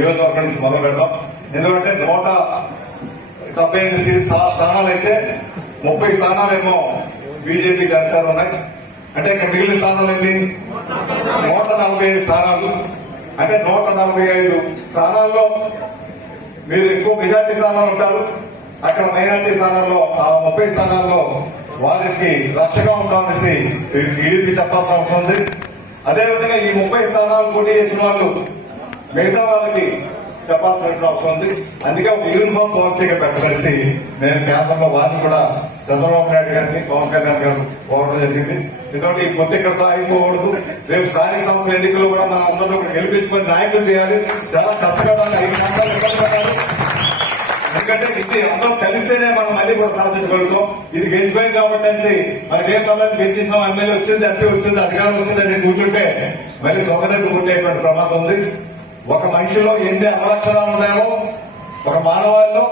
నియోజకవర్గం నుంచి మొదలు పెడతాం ఎందుకంటే నూట డెబ్బై ఎనిమిది స్థానాలు అయితే ముప్పై స్థానాలేమో బీజేపీ జనసేన ఉన్నాయి. అంటే ఇక మిగిలిన స్థానాలు ఏంటి నూట నలభై ఐదు స్థానాలు. అంటే నూట నలభై ఐదు స్థానాల్లో మీరు ఎక్కువ మెజార్టీ స్థానాలు ఉంటారు. అక్కడ మైనార్టీ స్థానాల్లో ఆ ముప్పై స్థానాల్లో వారికి రక్షగా ఉంటామనేసి టీడీపీ చెప్పాల్సిన అవసరం ఉంది. అదేవిధంగా ఈ ముప్పై స్థానాలు పోటీ చేసిన వాళ్ళు మిగతా వాళ్ళకి చెప్పాల్సినటువంటి అవసరం ఉంది. అందుకే ఒక యూనిఫామ్ పాలసీగా పెట్టవలసి నేను కేంద్రంలో వారిని కూడా చంద్రబాబు నాయుడు గారిని పవన్ కళ్యాణ్ గారు కోరడం జరిగింది. ఎందుకంటే ఈ పొత్తు ఇక్కడ అయిపోకూడదు రేపు స్థానిక సంస్థల ఎన్నికలు కూడా మనం అందరూ కూడా గెలిపించుకొని నాయకులు చేయాలి. చాలా కష్టపడాలి. ఐదు సంవత్సరాలు ఎందుకంటే ఇది అందరం కలిస్తేనే మనం మళ్ళీ కూడా సాధించగలుగుతాం. ఇది గెలిచిపోయింది కాబట్టి అని మనకేం పర్లేదు గెలిచిస్తాం ఎమ్మెల్యే వచ్చింది ఎంపీ వచ్చింది అధికారం వచ్చింది అని కూర్చుంటే మళ్ళీ దొంగదెబ్బ కొట్టేటువంటి ప్రమాదం ఉంది. ఒక మనిషిలో ఎన్ని అవలక్షణాలు ఉన్నాయో ఒక మానవాళిలో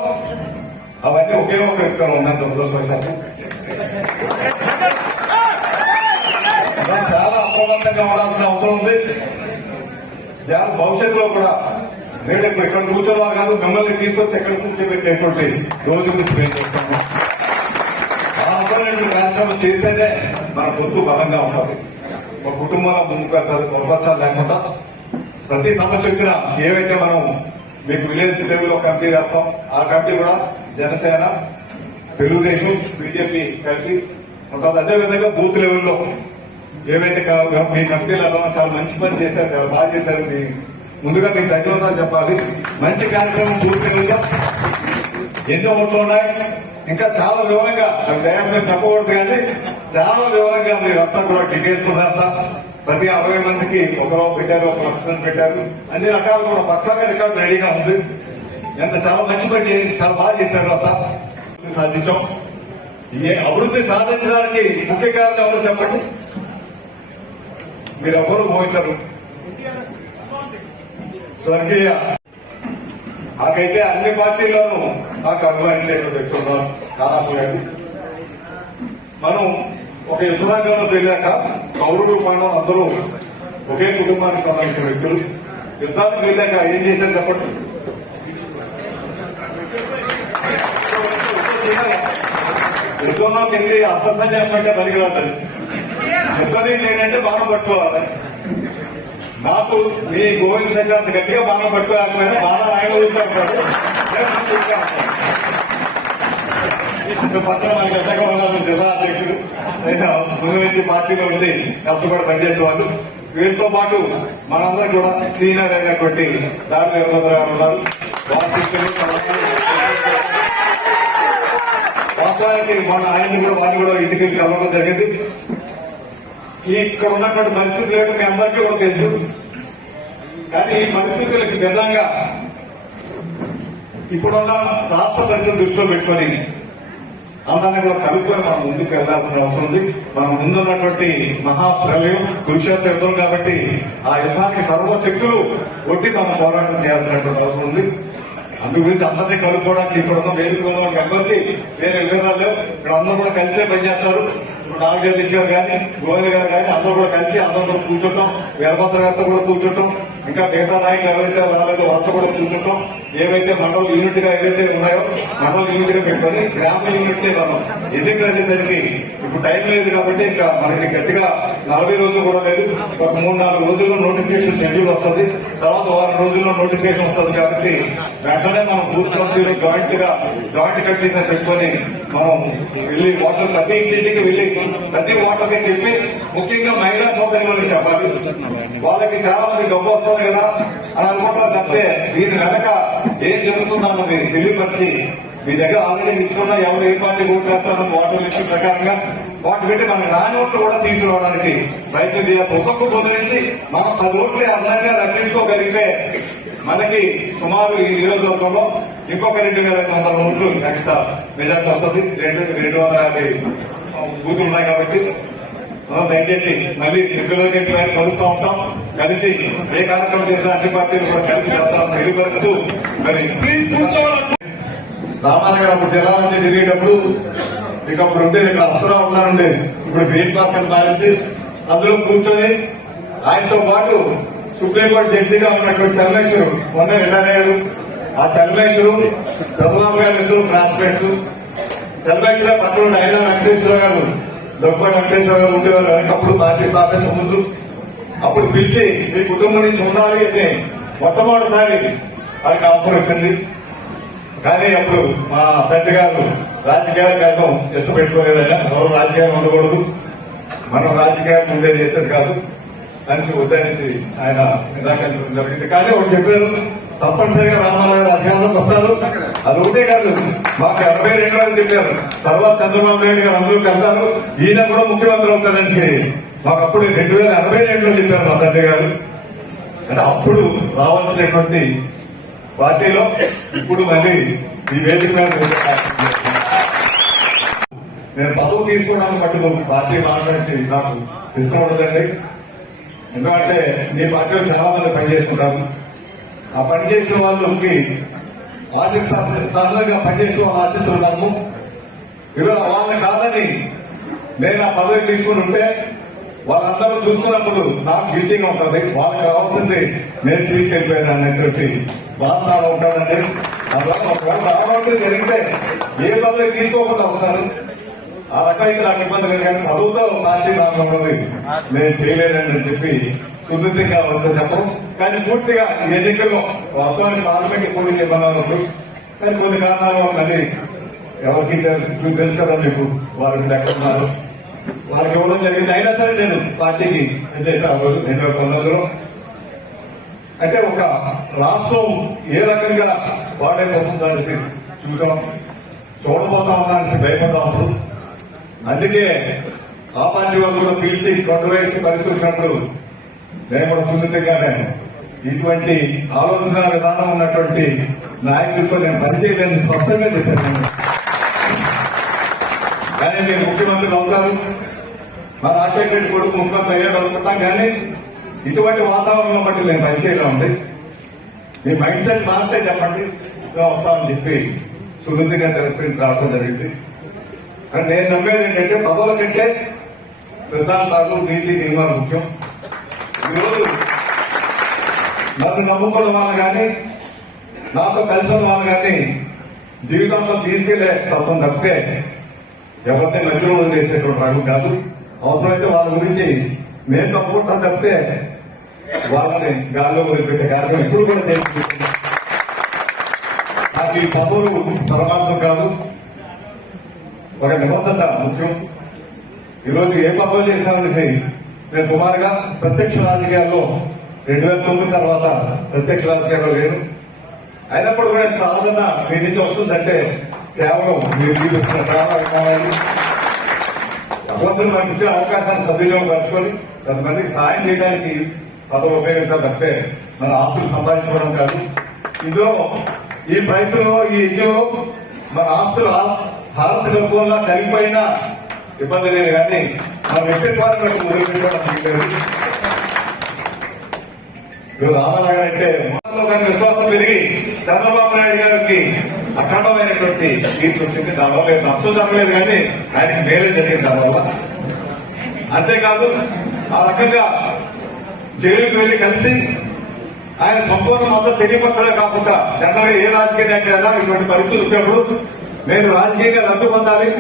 అవన్నీ ఒకే ఒక వ్యక్తిలో ఉన్నాయి దురదృష్టవశాత్తు చాలా అప్రమత్తంగా ఉండాల్సిన అవసరం ఉంది. చాలా భవిష్యత్తులో కూడా నేను ఇక్కడ కూర్చోవాలి కాదు మిమ్మల్ని తీసుకొచ్చి ఎక్కడ కూర్చోబెట్టేటువంటి రోజు గురించి మేము చేస్తాము. ఆ రకమైనటువంటి కార్యక్రమం చేస్తేనే మన పొత్తు బలంగా ఉంటుంది ఒక కుటుంబంలో ముందుకు వెళ్తారు పొరపచ్చాలు లేకుండా ప్రతి సమస్య వచ్చినా ఏవైతే మనం మీకు విలేజ్ లెవెల్లో కమిటీ రాస్తాం ఆ కమిటీ కూడా జనసేన తెలుగుదేశం బీజేపీ కలిసి ఉంటుంది అదేవిధంగా బూత్ లెవెల్లో ఏవైతే మీ కమిటీలలో చాలా మంచి పని చేశారు చాలా బాగా చేశారు. మీ ముందుగా మీకు ధన్యవాదాలు చెప్పాలి. మంచి కార్యక్రమం బూత్ లెవెల్లో ఎన్నో ఓట్లు ఉన్నాయి? ఇంకా చాలా వివరంగా అవి డయాస్ మీద చెప్పకూడదు కానీ చాలా వివరంగా మీరు అంతా కూడా డీటెయిల్స్ ఉన్నంత ప్రతి అరవై మందికి ఒకరో పెట్టారు ఒక లక్షణం పెట్టారు. అన్ని రకాలు మన పక్కాగా రికార్డు రెడీగా ఉంది. ఎంత చాలా మంచి పని చాలా బాగా చేశారు అంతా. సాధించాం? ఏ అభివృద్ధి సాధించడానికి ముఖ్య కారణం ఎవరు చెప్పండి. మీరు ఎవరు మోహించరు? స్వర్గీయ. నాకైతే అన్ని పార్టీల్లోనూ నాకు అభిమానించేటువంటి వ్యక్తులు ఉన్నారు. దాదాపు మనం ఒక యుద్ధరంగంలో వెళ్ళాక కౌరులు పాండవులు అందరూ ఒకే కుటుంబానికి సంబంధించిన వ్యక్తులు. యుద్ధానికి వెళ్ళాక ఏం చేశారు చెప్పండి? యుద్ధంలోకి వెళ్ళి అస్త్రసంజయం అంటే పనికిరాటది యుద్ధం ఏంటంటే బాణం పట్టుకోవాలి. నాకు మీ గోవింద సంక్రాంతి గట్టిగా బాణం పట్టుకోలేకపోయినా బాణం ఆయన ఉంటారు ఇంకా పక్కన మనకి ఎంతగా ఉన్నారు జిల్లా అధ్యక్షుడు నేను ముందు నుంచి పార్టీలో ఉండి కష్టపడి పనిచేసే వాళ్ళు వీరితో పాటు మనందరం కూడా సీనియర్ అయినటువంటి దాడి వీరభద్రరావు ఉన్నారు. వాస్తవానికి మన ఆయన కూడా వారిని కూడా ఇంటికి వెళ్ళడం జరిగింది. ఇక్కడ ఉన్నటువంటి పరిస్థితులు ఏంటో మీ అందరికీ కూడా తెలుసు. కానీ ఈ పరిస్థితులకు భిన్నంగా ఇప్పుడున్న రాష్ట్ర పరిస్థితి దృష్టిలో పెట్టుకొని అలానే కూడా కలుపుకొని మనం ముందుకు వెళ్ళాల్సిన అవసరం ఉంది. మనం ముందున్నటువంటి మహాప్రలయం కురుక్షేత్ర యుద్ధం కాబట్టి ఆ యుద్ధానికి సర్వశక్తులు ఒట్టి మనం పోరాటం చేయాల్సినటువంటి అవసరం ఉంది. అందు గురించి అందరినీ కలుపుకోవడానికి ఇక్కడ ఉన్న వేదిక ఉన్న ఎవరికి వేరే వివరాలు లేవు. ఇక్కడ అందరూ కూడా కలిసే పనిచేస్తారు ఇప్పుడు నాగజగదీష్ గారు కానీ గోవింద్ గారు కానీ అందరూ కూడా కలిసి అందరూ కూర్చోటం కూర్చుంటాం. వీరభద్ర గారితో కూడా కూర్చుంటాం. ఇంకా మిగతా నాయకులు ఎవరైతే రాలేదో వాళ్ళతో కూడా చూసుకుంటాం. ఏవైతే మండల యూనిట్గా ఏవైతే ఉన్నాయో మండల యూనిట్గా పెట్టుకొని గ్రామ యూనిట్ నే మనం ఎన్నికలు అనేసరికి ఇప్పుడు టైం లేదు కాబట్టి ఇంకా మనకి గట్టిగా నలభై రోజులు కూడా లేదు. ఒక మూడు నాలుగు రోజుల్లో నోటిఫికేషన్ షెడ్యూల్ వస్తుంది. తర్వాత వారం రోజుల్లో నోటిఫికేషన్ వస్తుంది కాబట్టి వెంటనే మనం బూత్ కమిటీలో జాయింట్గా జాయింట్ కమిటీస్ పెట్టుకొని మనం వెళ్ళి వాటర్ ప్రతి ఇంటికి వెళ్ళి ప్రతి ఓటర్కి చెప్పి ముఖ్యంగా మహిళా సోదరులకు చెప్పాలి. వాళ్ళకి చాలా మంది డబ్బు వస్తుంది. కదా? అని అనుకుంటారు తప్పే. దీని వెనక ఏం జరుగుతుందన్నది తెలియపరిచి మీ దగ్గర ఆల్రెడీ తీసుకున్న ఎవరు ఏ పార్టీ ఓటు చేస్తారో ఓటర్ లిస్ట్ ప్రకారంగా వాటి పెట్టి మన రాని ఓట్లు కూడా తీసుకురావడానికి ప్రయత్నం చేయాలి. ఒక్కొక్క పొద్దు నుంచి మనం పది ఓట్లు అదనంగా రక్షించుకోగలిగితే మనకి సుమారు ఈ నియోజకవర్గంలో ఇంకొక రెండు వేల ఐదు వందల ఓట్లు ఎక్స్ట్రా మెజార్టీ వస్తుంది. రెండు రెండు వందల యాభై బూతులు ఉన్నాయి కాబట్టి దయచేసి మళ్ళీ దిగ్గులోకి కలుస్తూ ఉంటాం. కలిసి ఏ కార్యక్రమం చేసినా అన్ని పార్టీలు కూడా కలిసి చేస్తామని తెలియపరుస్తూ మరి రామానగర్ అప్పుడు జిల్లాలో తిరిగేటప్పుడు మీకు అప్పుడు ఉంటే ఇక్కడ అప్సరా ఉన్నారండి ఇప్పుడు గ్రీన్ పార్క్ అని మారింది. అందులో కూర్చొని ఆయనతో పాటు సుప్రీంకోర్టు జడ్జిగా ఉన్నటువంటి చర్మేశ్వరు మొన్న రిటైర్ ఆ చర్మేశ్వరు చంద్రబాబు గారు ఇద్దరు క్లాస్మేట్స్ చంద్రశేఖర పక్కన ఐదా వెంకటేశ్వర గారు దొబ్బటి వెంకటేశ్వర గారు ఉండేవారు అప్పుడు పార్టీ స్థాపించక ముందు అప్పుడు పిలిచి మీ కుటుంబం నుంచి ఉండాలి అని మొట్టమొదటిసారి వారికి ఆఫర్ వచ్చింది కానీ అప్పుడు మా తండ్రి గారు రాజకీయాల వెళ్ళడం ఇష్టపెట్టుకోలేదయ్యా ఎవరు రాజకీయాలు ఉండకూడదు. మనం రాజకీయాలు ముందే చేసేది కాదు. అనేసి వద్దనేసి ఆయన నిరాకరించడం జరిగింది. కానీ ఒకటి చెప్పారు. తప్పనిసరిగా రామారావు గారు అధికారంలోకి వస్తారు. అది ఒకటే కాదు మాకు ఎనభై రెండు అని చెప్పారు తర్వాత చంద్రబాబు నాయుడు గారు అందరూ వెళ్తారు. ఈయన కూడా ముఖ్యమంత్రి అవుతారని మాకు అప్పుడు రెండు వేల ఎనభై రెండులో చెప్పారు మా తండ్రి గారు. అంటే అప్పుడు రావాల్సినటువంటి పార్టీలో ఇప్పుడు మళ్ళీ ఈ వేదిక నేను పదవి తీసుకోవడానికి మట్టుకు పార్టీ మాట్లాడి నాకు ఇష్టం ఉండదండి. ఎందుకంటే మీ పార్టీలో చాలా మంది పనిచేసుకుంటాము ఆ పనిచేసిన వాళ్ళకి సరదాగా సహజంగా పనిచేసిన వాళ్ళు ఆశిస్తున్నాము ఇవాళ వాళ్ళని కాదని నేను ఆ పదవి తీసుకుని ఉంటే వాళ్ళందరూ చూస్తున్నప్పుడు నాకు గిల్టీగా ఉంటుంది. వాళ్ళకి రావాల్సింది నేను తీసుకెళ్ళిపోయాను అనేటువంటి బాధ ఉంటానండి ఉంటుందండి అందువల్ల ఒకవేళ జరిగితే ఏ పదవి తీసుకోకుండా వస్తారు. ఆ రకైతే నాకు ఇబ్బంది లేదు కానీ పదవుతో పార్టీ నాకు ఉన్నది నేను చేయలేనని అని చెప్పి సున్నితంగా ఉందో చెప్పడం కానీ పూర్తిగా ఈ ఎన్నికల్లో వాస్తవానికి పార్లమెంట్ పోటీ చేయమన్నారు కానీ కొన్ని కారణాల వల్ల ఎవరికి మీకు తెలుసు కదా మీకు వారికి ఎక్కడున్నారు వారికి ఇవ్వడం జరిగింది. అయినా సరే నేను పార్టీకి చేశాను ఆ రోజు? రెండు వేల పంతొమ్మిదిలో. అంటే ఒక రాష్ట్రం ఏ రకంగా వాడైపోతుందనేసి చూసాం. చూడబోతా ఉన్నానేసి భయపడ్డా అందుకే ఆ పార్టీ వాళ్ళు కూడా పిలిచి కొండ వేసి పరిశీలించినప్పుడు నేను కూడా నేను ఇటువంటి ఆలోచన విధానం ఉన్నటువంటి నాయకులతో నేను పనిచేయలేని స్పష్టంగా చెప్పాను. కానీ మీరు ముఖ్యమంత్రి అవుతారు. మా రాజశేఖర రెడ్డి కొడుకు ముఖ్యమంత్రి అయ్యాడు అనుకుంటాం కానీ ఇటువంటి వాతావరణం బట్టి నేను పనిచేయలేమండి మీ మైండ్ సెట్ మారితే చెప్పండి. వస్తామని చెప్పి సున్నితంగా తిరస్కరించి రావడం జరిగింది. కానీ నేను నమ్మేది ఏంటంటే పదవుల కంటే సిద్ధాంతాలు నీతి నియమాలు ముఖ్యం. ఈరోజు నన్ను నమ్ముకున్న వాళ్ళు కానీ నాతో కలిసి ఉన్న వాళ్ళు కానీ జీవితంలో తీసుకెళ్ళే తత్వం తప్పితే ఎవరిని మధ్యలో చేసేటువంటి రకం కాదు. అవసరమైతే వాళ్ళ గురించి మేము తప్పుకుంటాం తప్పితే వాళ్ళని గాల్లో వదిలిపెట్టే కార్యక్రమం ఎప్పుడు కూడా నాకు ఈ పదవులు పరమాత్మ కాదు. ఒక నిబద్ధత ముఖ్యం. ఈరోజు ఏ పదవులు చేశారనేసి నేను సుమారుగా ప్రత్యక్ష రాజకీయాల్లో రెండు వేల తొమ్మిది తర్వాత ప్రత్యక్ష రాజకీయాల్లో లేను అయినప్పుడు కూడా ప్రార్థన మీ నుంచి వస్తుందంటే కేవలం మీరు చూపిస్తున్న ప్రేమ కావాలి. భగవంతుడు మనకి ఇచ్చిన అవకాశాన్ని సద్వినియోగం పరచుకొని కొంతమందికి సాయం చేయడానికి పదవి ఉపయోగించాలి మన ఆస్తులు సంపాదించుకోవడం కాదు. ఇందులో ఈ ప్రయత్నంలో ఈ ఎన్జిఓ మన ఆస్తులు భారత గర్భంలో కలిగిపోయినా ఇబ్బంది లేదు కానీ మన వ్యక్తిత్వాన్ని బట్టి మొదలుపెట్టుకోవడం ఇప్పుడు రామారావు అంటే మనలో విశ్వాసం పెరిగి చంద్రబాబు నాయుడు గారికి అఖండమైనటువంటి తీర్పు వచ్చింది. దానివల్ల నష్టం జరగలేదు కానీ ఆయనకి మేలే జరిగింది దానివల్ల. అంతేకాదు ఆ రకంగా జైలుకు వెళ్ళి కలిసి ఆయన సంపూర్ణ మద్దతు తెలియపరచడే కాకుండా జనరల్గా ఏ రాజకీయ నాయకుడైనా ఇటువంటి పరిస్థితులు వచ్చినప్పుడు నేను రాజకీయంగా లబ్ధి పొందాలి.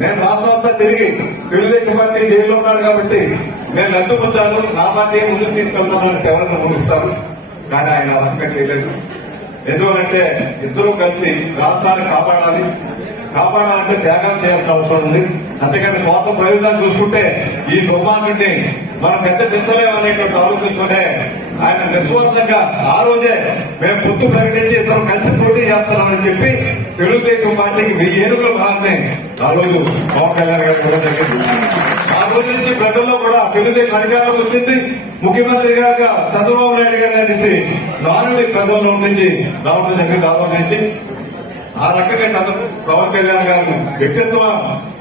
నేను రాష్ట్రం అంతా తిరిగి తెలుగుదేశం పార్టీ జైల్లో ఉన్నాను కాబట్టి నేను లబ్ధి పొందాను నా పార్టీ ముందుకు తీసుకెళ్తామని ఎవరిని ముందుస్తారు కానీ ఆయన ఆ చేయలేదు. ఎందుకంటే ఇద్దరూ కలిసి రాష్ట్రాన్ని కాపాడాలి. కాపాడాలంటే త్యాగం చేయాల్సిన అవసరం ఉంది. అంతేకాని స్వార్థ ప్రయోజనాలు చూసుకుంటే ఈ దుర్మార్గుడిని మనం పెద్ద తెచ్చలేమనేటువంటి ఆలోచనతోనే ఆయన నిస్వార్థంగా ఆ రోజే మేము పొత్తు ప్రకటించి ఇద్దరు కలిసి పోటీ చేస్తున్నామని చెప్పి తెలుగుదేశం పార్టీకి వెయ్యి ఏనుగుల భాగాన్ని ఆ రోజు పవన్ కళ్యాణ్ గారు కూడా జరిగింది. ఆ నుంచి ప్రజల్లో కూడా తెలుగుదేశం అధికారం వచ్చింది. ముఖ్యమంత్రి గారు చంద్రబాబు నాయుడు గారిని అనేసి నానుడి ప్రజల్లో నుంచి రావడం జరిగింది. ఆలోచించి ఆ రకంగా చంద్ర పవన్ కళ్యాణ్ గారు వ్యక్తిత్వ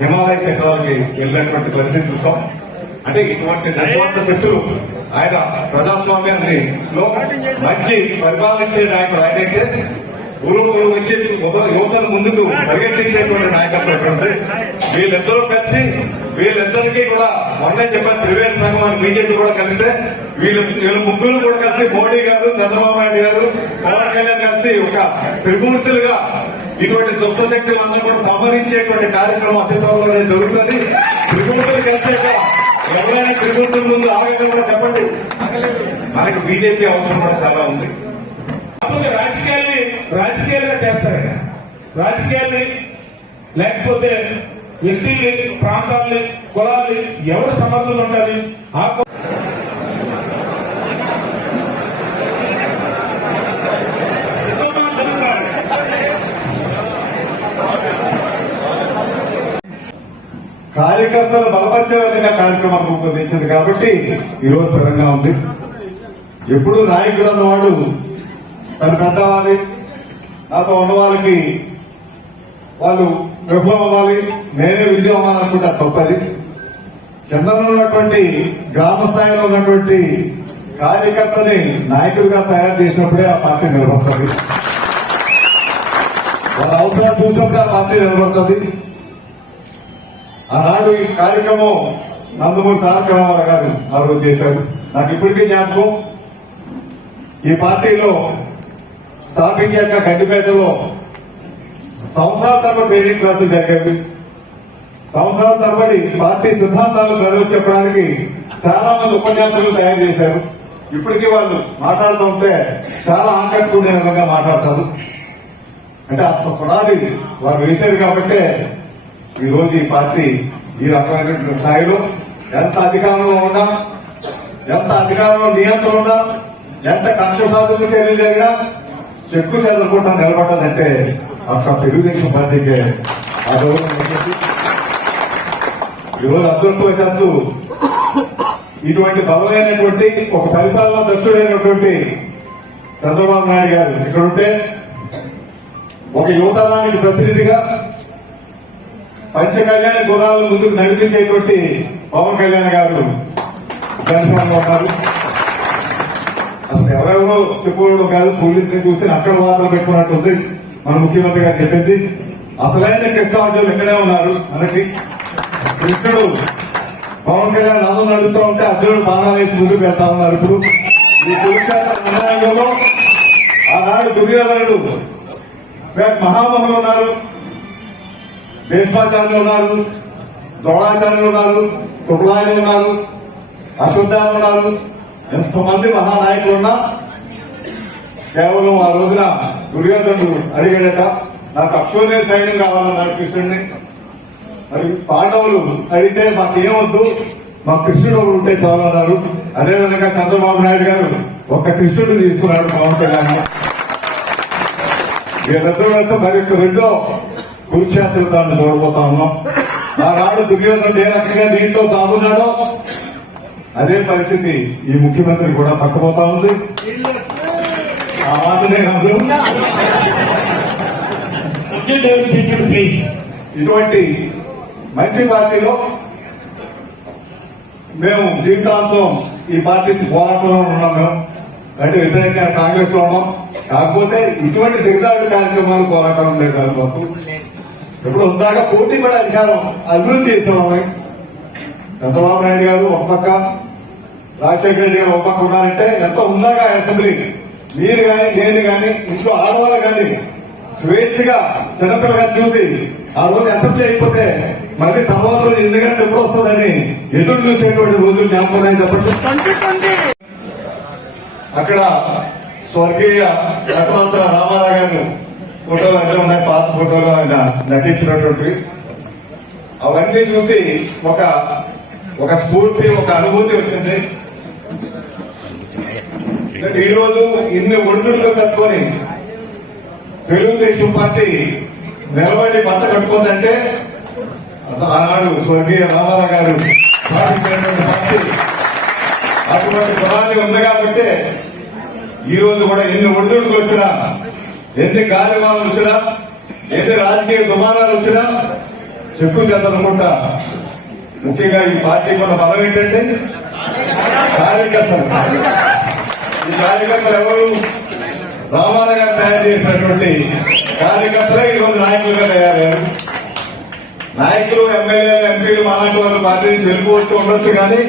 హిమాలయ శిఖరాలకి వెళ్ళినటువంటి పరిస్థితి చూస్తాం అంటే ఇటువంటి నిస్వార్థ శక్తులు ఆయన ప్రజాస్వామ్యాన్ని లో మంచి పరిపాలించే నాయకుడు ఆయనైతే గురువులు వచ్చి యువతను ముందుకు పరిగెట్టించేటువంటి నాయకత్వం వీళ్ళిద్దరూ కలిసి వీళ్ళిద్దరికీ కూడా మొన్నే చెప్పారు త్రివేణి సంఘం అని బీజేపీ కూడా కలిస్తే వీళ్ళు వీళ్ళు ముగ్గురు కూడా కలిసి మోడీ గారు చంద్రబాబు నాయుడు గారు పవన్ కళ్యాణ్ కలిసి ఒక త్రిమూర్తులుగా ఇటువంటి దుష్ట శక్తులందరూ కూడా సంహరించేటువంటి కార్యక్రమం అతి త్వరలోనే జరుగుతుంది. త్రిమూర్తులు కలిసే ఎవరైనా త్రిమూర్తుల ముందు ఆగగలరా చెప్పండి? మనకి బీజేపీ అవసరం కూడా చాలా ఉంది. రాజకీయాల్ని రాజకీయాలుగా చేస్తారు రాజకీయాల్ని లేకపోతే వ్యక్తిని ప్రాంతాల్ని కులాల్ని ఎవరు సమర్థులు ఉండాలి? ఆ కార్యకర్తలు బలపరిచే విధంగా కార్యక్రమం రూపొందించింది కాబట్టి ఈరోజు స్థిరంగా ఉంది. ఎప్పుడు నాయకుడు అన్నవాడు తను పెద్దవాడి నాతో ఉన్నవాళ్ళకి వాళ్ళు విఫలం అవ్వాలి నేనే విజయం అవ్వాలనుకుంటే తప్పది. కింద ఉన్నటువంటి గ్రామ స్థాయిలో ఉన్నటువంటి కార్యకర్తని నాయకుడిగా తయారు చేసినప్పుడే ఆ పార్టీ నిలబడుతుంది. వాళ్ళ అవసరాలు చూసినప్పుడే ఆ పార్టీ నిలబడుతుంది. ఆనాడు ఈ కార్యక్రమం నందమూరి తారక రామారావు గారు ఆ రోజు చేశారు. నాకు ఇప్పటికీ జ్ఞాపకం ఈ పార్టీలో స్థాపించాక గడ్డిపేటలో సంవత్సరాల తరబడి ట్రైనింగ్ క్లాసులు జరిగేవి సంవత్సరాల తరబడి పార్టీ సిద్ధాంతాలు ప్రజలు చెప్పడానికి చాలా మంది ఉపన్యాసాలు తయారు చేశారు. ఇప్పటికీ వాళ్ళు మాట్లాడుతూ ఉంటే చాలా ఆకట్టుకునే విధంగా మాట్లాడతారు. అంటే అంత పునాది వారు వేశారు కాబట్టే ఈ రోజు ఈ పార్టీ ఈ రకమైనటువంటి స్థాయిలో ఎంత అధికారంలో ఉన్నా ఎంత అధికారంలో నియంత్రణ ఉన్నా ఎంత కక్ష సాధన చర్యలు జరిగినా చెక్కు చెదరకుండా నిలబడ్డదంటే అక్కడ తెలుగుదేశం పార్టీకే ఆ రోజు నిలిచింది. ఈరోజు అదృష్టవశాత్తు ఇటువంటి బలమైనటువంటి ఒక పరిపాలన దక్షుడైనటువంటి చంద్రబాబు నాయుడు గారు ఇక్కడ ఉంటే ఒక యువతరానికి ప్రతినిధిగా పంచ కళ్యాణ గుణాలను ముందుకు నడిపించేటువంటి పవన్ కళ్యాణ్ గారు జనసేనలో ఉన్నారు. అసలు ఎవరెవరో చెప్పుకోవడం కాదు పోలీసుని చూసి అక్కడ వార్తలు పెట్టుకున్నట్టుంది. మన ముఖ్యమంత్రి గారు చెప్పింది. అసలైన కృష్ణార్జునులు ఇక్కడే ఉన్నారు. మనకి కృష్ణుడు పవన్ కళ్యాణ్ నన్ను నడుపుతూ ఉంటే అర్జునుడు బాణాలేసి ముందుకు వెళ్తా ఉన్నారు. ఇప్పుడు ఈ కురుక్షేత్రంలో ఆనాడు దుర్యోధనుడు మహామహులు ఉన్నారు. భీష్మాచార్యులు ఉన్నారు. ద్రోణాచార్యులు ఉన్నారు. కులాలు ఉన్నారు. అశ్వత్థాలు ఉన్నారు. ఎంతమంది మహానాయకులు ఉన్నా కేవలం ఆ రోజున దుర్యోధనుడు అడిగాడట నాకు అక్షోనే సైన్యం కావాలన్నాడు కృష్ణుడిని మరి పాండవులు అడిగితే మాకు ఏమొద్దు మా కృష్ణుడు ఒకడు ఉంటే చాలన్నారు అదేవిధంగా చంద్రబాబు నాయుడు గారు ఒక కృష్ణుడు తీసుకున్నాడు పవన్ కళ్యాణ్ వీళ్ళిద్దరూ మరి రెండో కురుక్షేత్ర దాన్ని చూడబోతా ఉన్నాం. ఆనాడు దుర్యోధనుడు ఏ రకంగా దీంట్లో దాగున్నాడో అదే పరిస్థితి ఈ ముఖ్యమంత్రి కూడా పట్టబోతా ఉంది. ఇటువంటి మంచి పార్టీలో మేము జీవితాంతం ఈ పార్టీ పోరాటంలో ఉన్నాం మేము. అంటే వ్యతిరేకంగా కాంగ్రెస్లో ఉన్నాం. కాకపోతే ఇటువంటి దిగజాడు కార్యక్రమాలు పోరాటం ఉండేది కాదు మాకు. ఇప్పుడు ఉందాక పోటీ పడే అధికారం అభివృద్ధి చేస్తున్నాం చంద్రబాబు నాయుడు గారు ఒక పక్క రాజశేఖర రెడ్డి గారు ఒక పక్క ఉన్నారంటే ఎంత ఉందాక అసెంబ్లీ మీరు కానీ నేను కానీ ఇంట్లో ఆడవాళ్ళు కానీ స్వేచ్ఛగా చిన్నపిల్లగా చూసి ఆ రోజు అసెంబ్లీ అయిపోతే మళ్ళీ తర్వాత రోజు ఎందుకంటే ఎప్పుడు వస్తుందని ఎదురు చూసేటువంటి రోజులు జ్ఞాపకం అక్కడ స్వర్గీయ రఘువంత రామారావు గారు ఫోటోలు అన్నీ ఉన్నాయి పాత ఫోటోలు ఆయన నటించినటువంటి. అవన్నీ చూసి ఒక ఒక స్ఫూర్తి ఒక అనుభూతి వచ్చింది. అంటే ఈ రోజు ఇన్ని ఒడిదుడులు కట్టుకొని తెలుగుదేశం పార్టీ నిలబడి బట్ట కట్టుకుందంటే ఆనాడు స్వర్గీయ రామారావు గారు స్థాపించినటువంటి పార్టీ. అటువంటి పునాది ఉంది కాబట్టి ఈ రోజు కూడా ఎన్ని ఒడిదుడుకు వచ్చినా ఎన్ని కార్యక్రమాలు వచ్చినా ఎన్ని రాజకీయ దుమారాలు వచ్చినా చెక్కు చేద్దనుకుంటా ముఖ్యంగా ఈ పార్టీ మన బలం ఏంటంటే కార్యకర్తలు. ఈ కార్యకర్తలు ఎవరు? రామారావు గారు తయారు చేసినటువంటి కార్యకర్తలే ఈరోజు నాయకులుగా తయారయ్యారు. నాయకులు ఎమ్మెల్యేలు ఎంపీలు మాలాంటి వాళ్ళు పార్టీ నుంచి వెళ్ళిపోవచ్చు ఉండొచ్చు కానీ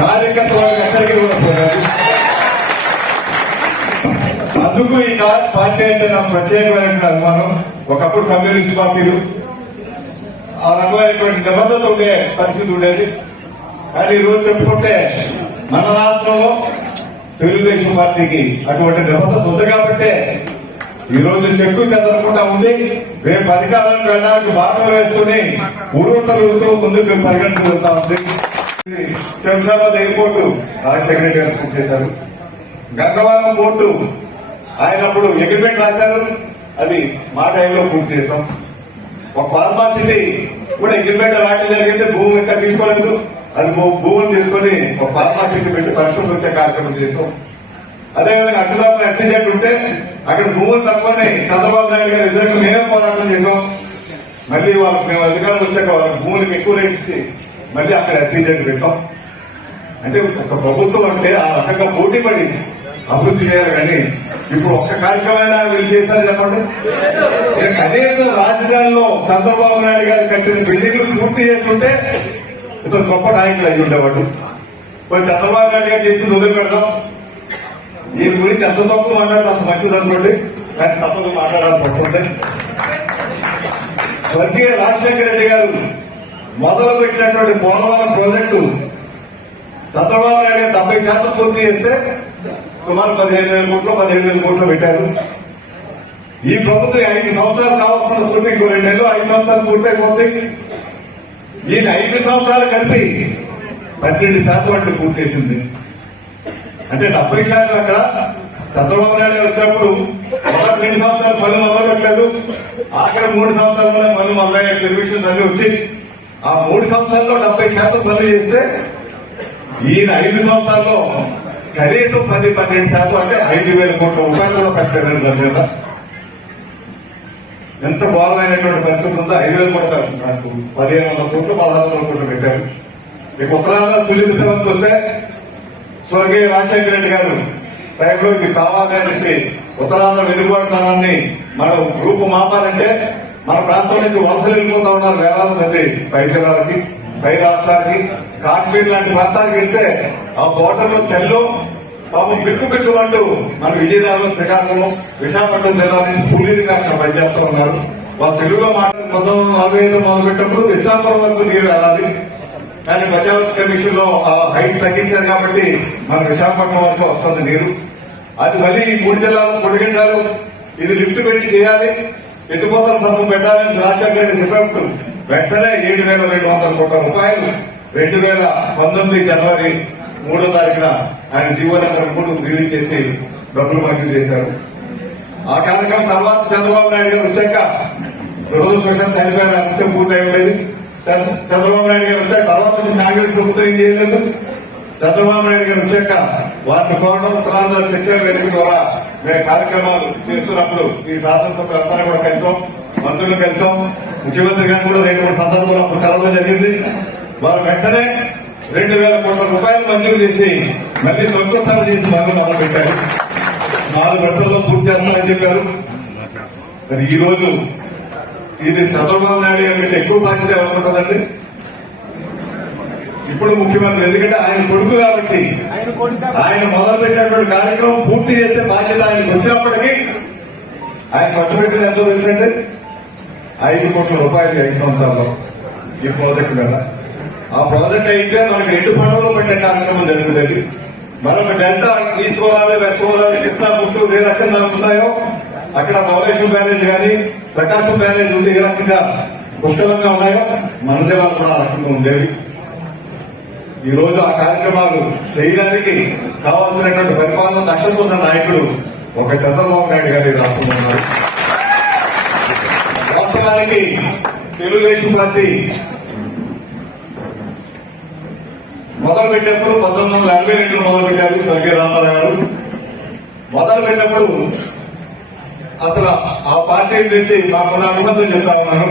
కార్యకర్తలు వాళ్ళకి ఎక్కడికి కూడా అందుకు ఈ పార్టీ అంటే నాకు ప్రత్యేకమైనటువంటి అభిమానం. ఒకప్పుడు కమ్యూనిస్ట్ పార్టీలు. ఆ రకమైనటువంటి నిబద్ధత ఉండే పరిస్థితి ఉండేది. కానీ ఈరోజు చెప్పుకుంటే మన రాష్ట్రంలో తెలుగుదేశం పార్టీకి అటువంటి నిబద్ధత ఉంది కాబట్టే ఈ రోజు చెక్కు చెదరకుండా ఉంది. రేపు అధికారానికి వెళ్ళడానికి బాటలు వేసుకుని ఉరుతలుగుతూ ముందుకు పరిగెత్తుకుంటా ఉంది. శంషాబాద్ ఎయిర్పోర్ట్ రాజశేఖర రెడ్డి గారు చేశారు. గంగవరం పోర్టు ఆయన అప్పుడు అగ్రిమెంట్ రాశారు. అది మా టైంలో పూర్తి చేశాం. ఒక ఫార్మాసిటీ కూడా అగ్రిమెంట్ రావడం జరిగింది. భూమి ఇక్కడ తీసుకోలేదు. అది భూములు భూమిని తీసుకొని ఒక ఫార్మాసిటీ పెట్టి పరిశ్రమలు వచ్చే కార్యక్రమం చేసాం అదేవిధంగా అక్షరాపణ ఎస్సీజెడ్ ఉంటే అక్కడ భూములు తక్కువని చంద్రబాబు నాయుడు గారు ఎదురుగా మేమే పోరాటం చేసాం మళ్ళీ వాళ్ళకి మేము అధికారులు వచ్చాక వాళ్ళకి భూములకు ఎక్కువ రేట్ ఇచ్చి మళ్ళీ అక్కడ ఎస్సీజెడ్ పెట్టాం. అంటే ఒక ప్రభుత్వం అంటే ఆ రకంగా పోటీ పడి అభివృద్ధి చేయాలి కానీ ఇప్పుడు ఒక్క కార్యక్రమం వీళ్ళు చేశారు చెప్పండి. నేను కనీసం రాజధానిలో చంద్రబాబు నాయుడు గారు కట్టిన బిల్డింగ్లు పూర్తి చేస్తుంటే ఇతను గొప్ప నాయకులు అయి ఉండేవాడు. మరి చంద్రబాబు నాయుడు గారు చేసింది వదిలి పెడదాం. దీని గురించి ఎంత తక్కువ మాట్లాడితే అంత మంచిది అనుకోండి. కానీ తప్పదు మాట్లాడాల్సి వస్తుంది స్వర్గీయ రాజశేఖర రెడ్డి గారు మొదలు పెట్టినటువంటి పోలవరం ప్రాజెక్టు చంద్రబాబు నాయుడు గారు డెబ్బై శాతం పూర్తి చేస్తే సుమారు పదిహేను వేల కోట్లు పదిహేడు వేల కోట్లు పెట్టారు. ఈ ప్రభుత్వం ఐదు సంవత్సరాలు కావాల్సిన పూర్తి ఇంకో రెండేళ్ళు ఐదు సంవత్సరాలు పూర్తి పూర్తయిపోతుంది ఈయన ఐదు సంవత్సరాలు కలిపి పన్నెండు శాతం అంటే పూర్తి చేసింది. అంటే డెబ్బై శాతం అక్కడ చంద్రబాబు నాయుడు వచ్చినప్పుడు మొదటి రెండు సంవత్సరాలు పనులు మొదలు ఆఖరి మూడు సంవత్సరాల్లో పనులు మొదలయ్యే పెర్మిషన్ అన్ని వచ్చి ఆ మూడు సంవత్సరాల్లో డెబ్బై శాతం పనులు చేస్తే ఈయన ఐదు సంవత్సరాల్లో కనీసం పది పన్నెండు శాతం అంటే ఐదు వేల కోట్ల రూపాయలు కట్టారండి దాని మీద ఎంత ఘోరమైనటువంటి పరిస్థితి ఉందో ఐదు వేలు కొడతారు. నాకు పదిహేను వందల కోట్లు పదహారు వందల కోట్లు పెట్టారు. మీకు ఉత్తరాంధ్ర సునీల్ సేవకు వస్తే స్వర్గీయ రాజశేఖర రెడ్డి గారు టైంలో ఇది కావాలి అనేసి ఉత్తరాంధ్ర వెనుకబడతానని మనం రూపు మాపాలంటే మన ప్రాంతం నుంచి వలసలు వెళ్ళిపోతా ఉన్నారు వేలాది మంది పై జిల్లాలకి పై రాష్ట్రాలకి. కాశ్మీర్ లాంటి ప్రాంతానికి వెళ్తే ఆ బోర్డర్లో చెల్లు పాపం బిక్కు బిక్కు అంటూ మన విజయనగరం శ్రీకాకుళం విశాఖపట్నం జిల్లా నుంచి కూలీలుగా అక్కడ పనిచేస్తూ ఉన్నారు. వాళ్ళు తెలుగులో మాట్లాడి మొత్తం నలభై ఐదు మొదలు పెట్టినప్పుడు విశాఖపట్నం వరకు నీరు వెళ్ళాలి కానీ బచావత్ కమిషన్లో ఆ హైట్ తగ్గించారు కాబట్టి మన విశాఖపట్నం వరకు వస్తుంది నీరు. అది మళ్ళీ ఈ మూడు జిల్లాలు పొడిగించారు. ఇది లిఫ్ట్ పెట్టి చేయాలి. ఎత్తుపోతల పథకం పెట్టాలని రాజశేఖర రెడ్డి చెప్పినప్పుడు వెంటనే ఏడు వేల రెండు వందల కోట్ల రూపాయలు రెండు వేల పంతొమ్మిది జనవరి మూడో తారీఖున ఆయన జీవో నెంబర్ మూడు రిలీజ్ చేసి డబ్బులు మంజూరు చేశారు. ఆ కార్యక్రమం తర్వాత చంద్రబాబు నాయుడు గారు వచ్చాక రోజు స్పెషల్ చనిపోయిన అంతం పూర్తయి ఉండేది. చంద్ర- చంద్రబాబు నాయుడు గారు వచ్చాక తర్వాత కాంగ్రెస్ ప్రభుత్వం ఏం చేయలేదు. చంద్రబాబు నాయుడు గారు వచ్చాక వారిని కోరడం ప్రాంతాల చర్చల వేదిక ద్వారా మేము కార్యక్రమాలు చేస్తున్నప్పుడు ఈ శాసనసభ అందరం కూడా కలిసాం మంత్రులు కలిసాం. ముఖ్యమంత్రి గారు కూడా రెండు మూడు సందర్భాలు అప్పుడు కలవడం జరిగింది. వారు వెంటనే రెండు వేల కోట్ల రూపాయలు మంజూరు చేసి మళ్ళీ తొలిసారి చేసి పనులు మొదలు పెట్టారు. నాలుగు గంటల్లో పూర్తి చేస్తామని చెప్పారు. మరి ఈ రోజు ఇది చంద్రబాబు నాయుడు గారి మీద ఎక్కువ బాధ్యత ఎవరుంటుందండి ఇప్పుడు ముఖ్యమంత్రి ఎందుకంటే ఆయన కొడుకు కాబట్టి ఆయన మొదలు పెట్టినటువంటి కార్యక్రమం పూర్తి చేసే బాధ్యత ఆయనకు వచ్చినప్పటికీ ఆయన ఖర్చు పెట్టింది ఎంతో తెలుసండి. ఐదు కోట్ల రూపాయలు ఐదు సంవత్సరాల్లో ఈ ప్రాజెక్టు మీద. ఆ ప్రాజెక్ట్ అయితే మనకి రెండు పంటలు పెట్టే కార్యక్రమం జరుగుతుంది. మనం ఎంత ఈస్ట్ గోదావరి వెస్ట్ గోదావరి కృష్ణా గుంటూరు ఏ రకంగా ఉన్నాయో అక్కడ మౌలేశ్వరం బ్యారేజ్ కానీ ప్రకాశం బ్యారేజ్ ఉంది ఏ రకంగా పుష్కలంగా ఉన్నాయో మన జిల్లాలో కూడా ఆ రకంగా ఉండేవి ఈ రోజు ఆ కార్యక్రమాలు చేయడానికి కావాల్సినటువంటి పరిపాలన దక్షత ఉన్న నాయకుడు ఒక చంద్రబాబు నాయుడు గారి రాష్ట్రంలో ఉన్నారు. వాస్తవానికి తెలుగుదేశం పార్టీ మొదలు పెట్టినప్పుడు పంతొమ్మిది వందల ఎనభై రెండులో మొదలు పెట్టారు స్వర్గీయ రామారావు గారు. మొదలు పెట్టినప్పుడు అసలు ఆ పార్టీని తెచ్చి మాకున్న అనుబంధం చెప్తా ఉన్నాను.